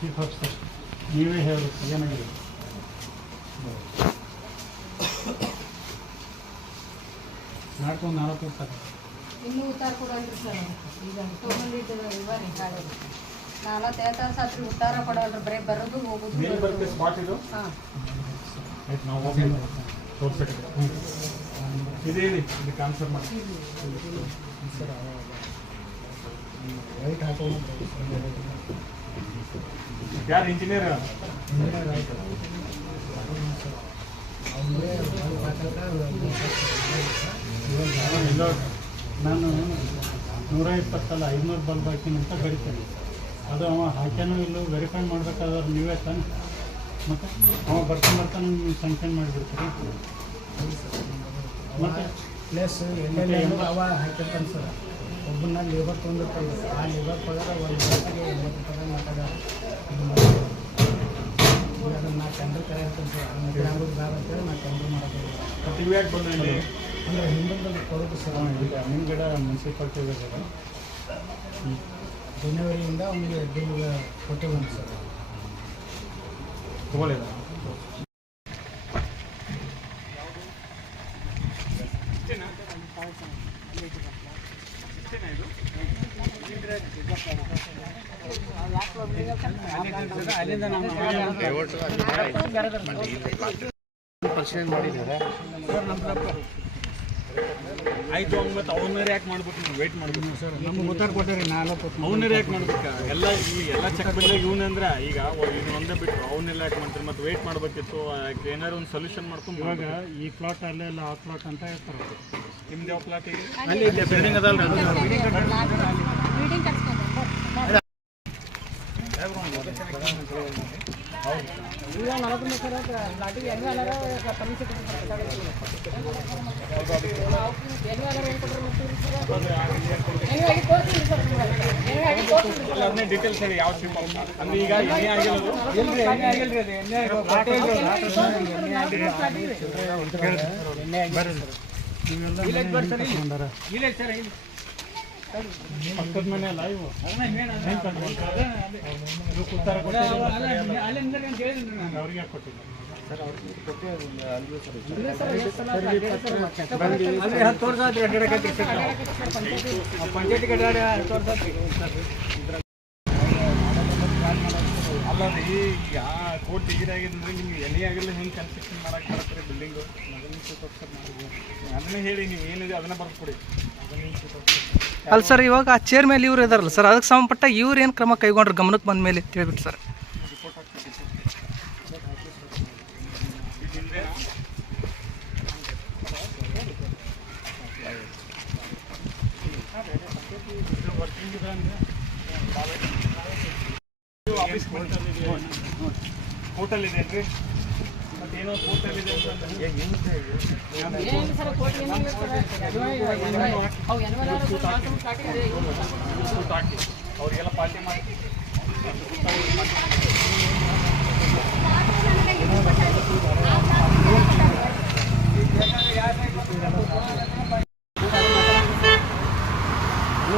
Chief officer ನೀವೇ ಹೇಳಬೇಕು ಏನಾಗಿದೆ. ಮಾಡ್ಕೊಂಡು ನಾಳೆ ಕೊಡ್ತಾರೆ. ಇನ್ನೂ ಉತ್ತಾರ ಕೊಡಲ್ರಿ ಸರ್. ಈಗ ತೊಗೊಂಡಿದ್ದು ಇವಾಗ ಕಾಲೇಜ್ ನಾಳೆ ತೇತಾಸತ್ರಿ ಉತ್ತಾರ ಕೊಡಲ್ರಿ. ಬರೀ ಬರೋದು ಹೋಗೋದು. ಸ್ಪಾಟ್ ಇದು ಹಾಂ ನಾವು ಹೋಗಿ ತೋರಿಸ್ಬೇಕು. ಇದೇ ಇದು ಕ್ಯಾನ್ಸರ್ ಮಾಡಿ ವೈಟ್ ಹಾಕೋದು ಯಾರು ಇಂಜಿನಿಯರ್ ನಾನು 120 ಅಲ್ಲ 500 ಬಲ್ಬ್ ಹಾಕಿನ ಅಂತ ಬರೀತೇನೆ. ಅದು ಅವ ಹಾಕ್ಯಾನೋ ಇಲ್ಲೋ ವೆರಿಫೈ ಮಾಡ್ಬೇಕಾದ್ರೆ ನೀವೇ ತಾನೆ. ಮತ್ತು ಅವ ಬರ್ತಾನೆ ನೀವು ಸ್ಯಾಂಕ್ಷನ್ ಮಾಡಿಬಿಡ್ತೀರಿ. ಮತ್ತು ಪ್ಲಸ್ ಎಲ್ಲೆಲ್ಲ ಅವ ಹಾಕಿರ್ತಾನೆ ಸರ್. ಒಬ್ಬನ ಲೇಬರ್ ತೊಗೊಂಡಿರ್ತಾನೆ. ಆ ಲೇಬರ್ ಪಗಾರ ಒಂದು ವರ್ಷಕ್ಕೆ 80% ಮಾತಾಡ ಅದನ್ನು ನಾ ಟೆಂಡರ್ ಕರೆ ಇರ್ತೇನೆ ಸರ್. ಅದನ್ನ ಆಗೋದು ಬೇಡ ಅಂತೇಳಿ ನಾ ಟೆಂಡರ್ ಮಾಡೋದು. ಮತ್ತು ಇವು ಯಾಕೆ ಬಂದ್ರೆ ಇಲ್ಲಿ ಅಂದರೆ ಹಿಂದೆ ಕೊಡೋದು ಸರ್. ಈಗ ನಿಮ್ಮ ಗಿಡ ಮುನ್ಸಿಪಾಲ್ಟಿ ಜನವರಿಯಿಂದ ಅವನಿಗೆ ಬಿಲ್ ಕೊಟ್ಟೆ ಬಂತು ಸರ್. ತಗೊಳ್ಳಿದ ಪರಿಶೀಲನೆ ಮಾಡಿದ್ದಾರೆ ಆಯ್ತು. ಅವ್ನು ಮತ್ತು ಅವನ್ನರೇ ಯಾಕೆ ಮಾಡ್ಬೇಕು? ನೀವು ವೇಟ್ ಮಾಡ್ಬೇಕು ಸರ್. ನಮ್ಗೆ ಉತ್ತರ ಕೊಟ್ಟರಿ 4 ಅವನ್ನರೇ ಯಾಕೆ ಮಾಡ್ಬೇಕು? ಎಲ್ಲ ಎಲ್ಲ ಚೆಕ್ ಬಂದಾಗ ಇವನಂದ್ರೆ ಈಗ ಇದು ಒಂದೇ ಬಿಟ್ಟು ಅವನ್ನೆಲ್ಲ ಯಾಕೆ ಮಾಡ್ತಾರೆ? ಮತ್ತು ವೇಟ್ ಮಾಡಬೇಕಿತ್ತು. ಏನಾದ್ರು ಒಂದು ಸೊಲ್ಯೂಷನ್ ಮಾಡ್ಕೊಂಡು ಇವಾಗ ಈ ಪ್ಲಾಟ್ ಅಲ್ಲೆಲ್ಲ ಆ ಪ್ಲಾಟ್ ಅಂತ ಹೇಳ್ತಾರೆ. ನಿಮ್ದು ಯಾವ ಪ್ಲಾಟ್ ಇದೆ? ಅಲ್ಲಿ ಬಿಲ್ಡಿಂಗ್ ಅದಲ್ಲ ಅದನ್ನೇ ಡೀಟೇಲ್ಸ್ ಹೇಳಿ. ಯಾವ ಸಿಮ್ ಅಂದ್ರೆ ಈಗ ಎಣ್ಣೆ ಆಗಿರೋದು ಪಕ್ಕದ ಮನೆ ಅಲ್ಲ ಇವು ಉತ್ತರ ಅವ್ರಿಗೆ ಕೊಟ್ಟಿಲ್ಲ ಸರ್. ಅವ್ರಿಗೆ 10 ವರ್ಷ ಆದ್ರೆ ಅಲ್ಲ ರೀ. ಈಗ ಕೋರ್ಟ್ ಡಿಗ್ರಿ ಆಗಿದ್ರೆ ನಿಮ್ಗೆ ಎಣ್ಣೆ ಆಗಿಲ್ಲ ಹೆಂಗೆ ಕನ್ಸ್ಟ್ರಕ್ಷನ್ ಮಾಡಕ್ಕೆ ಬರುತ್ತೆ ಬಿಲ್ಡಿಂಗು? ಅದನ್ನೇ ಹೇಳಿ ನೀವು ಏನಿದೆ ಅದನ್ನ ಬರ್ಕೊಡಿ. ಅಲ್ಲ ಸರ್, ಇವಾಗ ಆ ಚೇರ್ ಮೇಲೆ ಇವ್ರು ಇದಾರಲ್ಲ ಸರ್, ಅದಕ್ಕೆ ಸಂಬಂಧಪಟ್ಟ ಇವ್ರು ಏನು ಕ್ರಮ ಕೈಗೊಂಡ್ರು ಗಮನಕ್ಕೆ ಬಂದ ಮೇಲೆ ಅಂತ ಹೇಳ್ಬಿಟ್ಟು ಸರ್. ಹೋಟೆಲ್ ಇದೆ ಮತ್ತೇನೋ ಹೋಟೆಲ್ ಇದೆ ಹಾಕಿ ಅವ್ರಿಗೆಲ್ಲ ಪಾರ್ಟಿ ಮಾಡಿ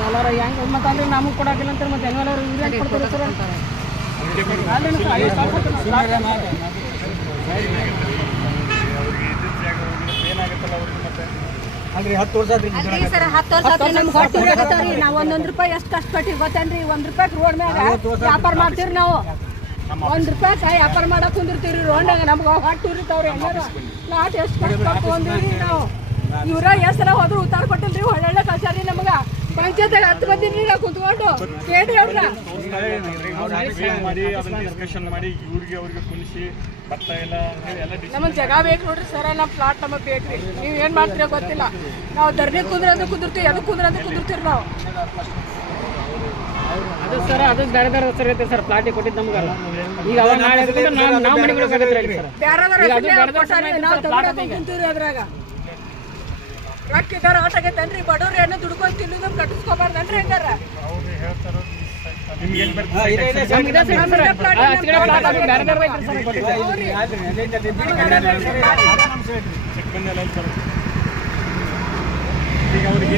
ಎಲ್ಲರೂ ಹೆಂಗೆ ಮತ್ತೆ ನಮಗೆ ಕೊಡೋಕಿಲ್ಲ ಅಂತ ಮತ್ತೆ ಎಲ್ಲರೂ ಇವ್ರು ಕೊಡ್ತಾರೆ ಸರ್. ಏನಾಗುತ್ತಲ್ಲ ಅವ್ರಿಗೆ ಮತ್ತೆ ಅಲ್ರಿ 10 ವರ್ಷ ಆದ್ರಿ ಸರ್. 10 ವರ್ಷ ಆದ್ರಿ ನಮ್ಗೆ ಹೊಟ್ಟಿರಿ. ನಾವು 1 ರೂಪಾಯಿ ಎಷ್ಟು ಕಷ್ಟಪಟ್ಟಿವಿ ಗೊತ್ತೇನ್ರಿ? 1 ರೂಪಾಯಿ ರೋಡ್ ಮ್ಯಾಗ ವ್ಯಾಪಾರ ಮಾಡ್ತೀವಿ ನಾವು. 1 ರೂಪಾಯಿ ವ್ಯಾಪಾರ ಮಾಡಕ್ ಕುಂದಿರ್ತೀವಿ ರೋಡ್ನಾಗ. ನಮ್ಗೆ ಹೊಟ್ಟು ಇರ್ತಾವ್ರಿ ಎಲ್ಲರೂ. ನಾಟ್ ಎಷ್ಟು ಕಷ್ಟಪಟ್ಟು ಬಂದಿವ್ರಿ ನಾವು. ಇವ್ರ ಎಷ್ಟು ಸಲ ಹೋದ್ರು ಉತ್ತಾರ ಕೊಟ್ಟಿಲ್ರಿ. ಒಳ್ಳೊಳ್ಳೆ ಕಳ್ಸಾರಿ ನಮ್ಗೆ. ಪಂಚಾಯತ್ದಾಗ 10 ಬಂದಿರಿ ನಾವು ಕುಂತ್ಕೊಂಡು ಕೇಳಿ ಅವ್ರ ಮಾಡಿ ಅದನ್ನ ಡಿಸ್ಕಷನ್ ಮಾಡಿ ಇವ್ರಿಗೆ ಅವ್ರಿಗೆ ಕುಣಿಸಿ ಭತ್ತ ಎಲ್ಲ ನಮಗೆ ಜಾಗ ಬೇಕು ನೋಡ್ರಿ ಸರ್. ನಮ್ಮ ಪ್ಲಾಟ್ ನಮಗೆ ಬೇಕ್ರಿ. ನೀವು ಏನು ಮಾಡ್ತೀರೋ ಗೊತ್ತಿಲ್ಲ. ನಾವು ಧರಣಿ ಕುಂದಿರ್ತೀವಿ. ಅದಕ್ಕೆ ಕುಂದಿರ್ತೀವಿ ನಾವು. ಅದು ಸರ್, ಅದು ಬೇರೆ ಬೇರೆ ಹೆಸರು ಇರುತ್ತೆ ಸರ್. ಪ್ಲಾಟಿಗೆ ಕೊಟ್ಟಿದ್ದು ನಮ್ಗಲ್ಲ. ಈಗ ಅವಾಗ ನಾವು ಮನೆ ಬಿಡಬೇಕಾಗತ್ತೆ ಕುಂತೀವ್ರಿ ಅದ್ರಾಗ. ರೊಕ್ಕಿದಾರ ಆಟ ಆಗೈತೇನ್ರಿ? ಬಡವ್ರು ಏನೋ ದುಡ್ಕೊಂಡು ತಿನ್ನೋದು ಕಟ್ಟಿಸ್ಕೋಬಾರ್ದನ್ರಿ ಹೆಂಗಾರ?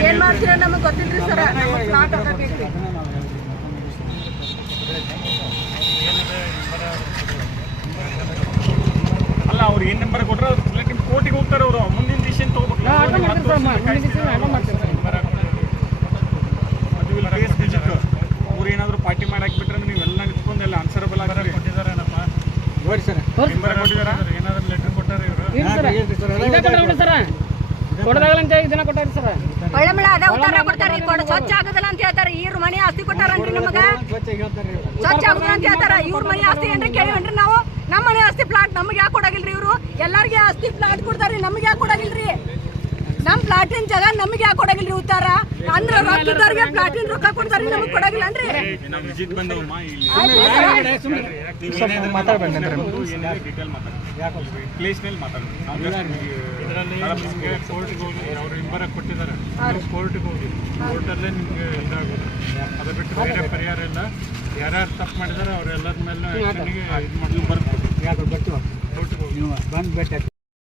ಏನ್ ಮಾಡ್ತೀರ ನಮಗೆ ಗೊತ್ತಿಲ್ರಿ ಸರ್. ಪ್ಲಾಟ್ ಆಗಬೇಕ್ರಿ. ಅವ್ರು ಏನು ನಂಬರ್ ಕೊಟ್ಟರೆ ಅವ್ರು ನಿಮ್ಮ ಕೋರ್ಟಿಗೆ ಹೋಗ್ತಾರೆ ಅವರು ಮುಂದಿನ ಡಿಸಿಷನ್ ತೊಗೋಬೇಕು. ಅವ್ರು ಏನಾದರೂ ಪಾರ್ಟಿ ಮಾಡಿ ಹಾಕ್ಬಿಟ್ರೆ ನೀವೆಲ್ಲ ನಿಂತ್ಕೊಂಡು ಎಲ್ಲ ಆನ್ಸರಬಲ್ ಆಗಿದ್ದಾರೆ. ಕೊಟ್ಟಿದ್ದಾರೇನಪ್ಪ ನೋಡಿ ಸರ್, ನಂಬರ್ ಕೊಟ್ಟಿದ್ದಾರಾ? ಏನಾದರೂ ಲೆಟರ್ ಕೊಟ್ಟಾರೆ ಇವರು? ಕೊಡದಾಗಲ್ಲ ಅಂತ ಜನ ಕೊಟ್ಟಾರ ಸರ್. ಒಳ್ಳೆ ಅದೇ ಉತ್ತರ ಕೊಡ್ತಾರೆ. ಸ್ವಚ್ಛ ಆಗೋದಿಲ್ಲ ಅಂತ ಹೇಳ್ತಾರೆ. ಇವ್ರ ಮನೆ ಆಸ್ತಿ ಕೊಟ್ಟಾರನ್ರಿ ನಮಗೆ, ಸ್ವಚ್ಛ ಆಗುದಿಲ್ಲ ಅಂತ ಹೇಳ್ತಾರ. ಇವ್ರ ಮನೆ ಆಸ್ತಿ ಏನ್ರಿ ಕೇಳಿವನ್ರಿ ನಾವು? ನಮ್ಮ ಮನೆ ಆಸ್ತಿ ಪ್ಲಾಟ್ ನಮಗೆ ಯಾಕೆ ಕೊಡಾಗಿಲ್ರಿ ಇವರು? ಎಲ್ಲಾರ್ಗೆ ಆಸ್ತಿ ಪ್ಲಾಟ್ ಕೊಡ್ತಾರ್ರಿ, ನಮಗೆ ಯಾಕೆ ಕೊಡಾಗಿಲ್ರಿ? ನಮ್ಮ ಪ್ಲಾಟಿನ ಜಾಗ ನಮಗೆ ಯಾಕೆ ಕೊಡಾಗಿಲ್ರಿ ಉತ್ತಾರ? ಅಂದ್ರೆ ರೊಕ್ಕದವ್ರಿಗೆ ಪ್ಲಾಟಿನ ರೊಕ್ಕ ಕೊಡ್ತಾರ್ರಿ, ನಮಗೆ ಕೊಡಾಗಿಲ್ಲ ಅನ್ರಿ. ನಾವು ವಿಸಿಟ್ ಬಂದವಮ್ಮ ಇಲ್ಲಿ ಪ್ಲೇಸ್ನಲ್ಲಿ ಮಾತಾಡೋದು. ಇದರಲ್ಲಿ ನಿಮಗೆ ಕೋರ್ಟ್ಗೆ ಹೋಗಿ ಅವರು ಇಂಬರ ಕೊಟ್ಟಿದ್ದಾರೆ, ಕೋರ್ಟ್ಗೆ ಹೋಗಿ ಕೋರ್ಟಲ್ಲೇ ನಿಮಗೆ ಇದಾಗೋದು. ಅದು ಬಿಟ್ಟು ಬೇರೆ ಪರಿಹಾರ ಇಲ್ಲ. ಯಾರ್ಯಾರು ತಪ್ಪು ಮಾಡಿದ್ದಾರೆ ಅವರೆಲ್ಲರ ಮೇಲೆ ಇದು ಮಾಡಿ ಬರ್ಬೋದು. ಕೋರ್ಟ್ಗೆ ಹೋಗಿ ಬಂದು ಭೇಟಿ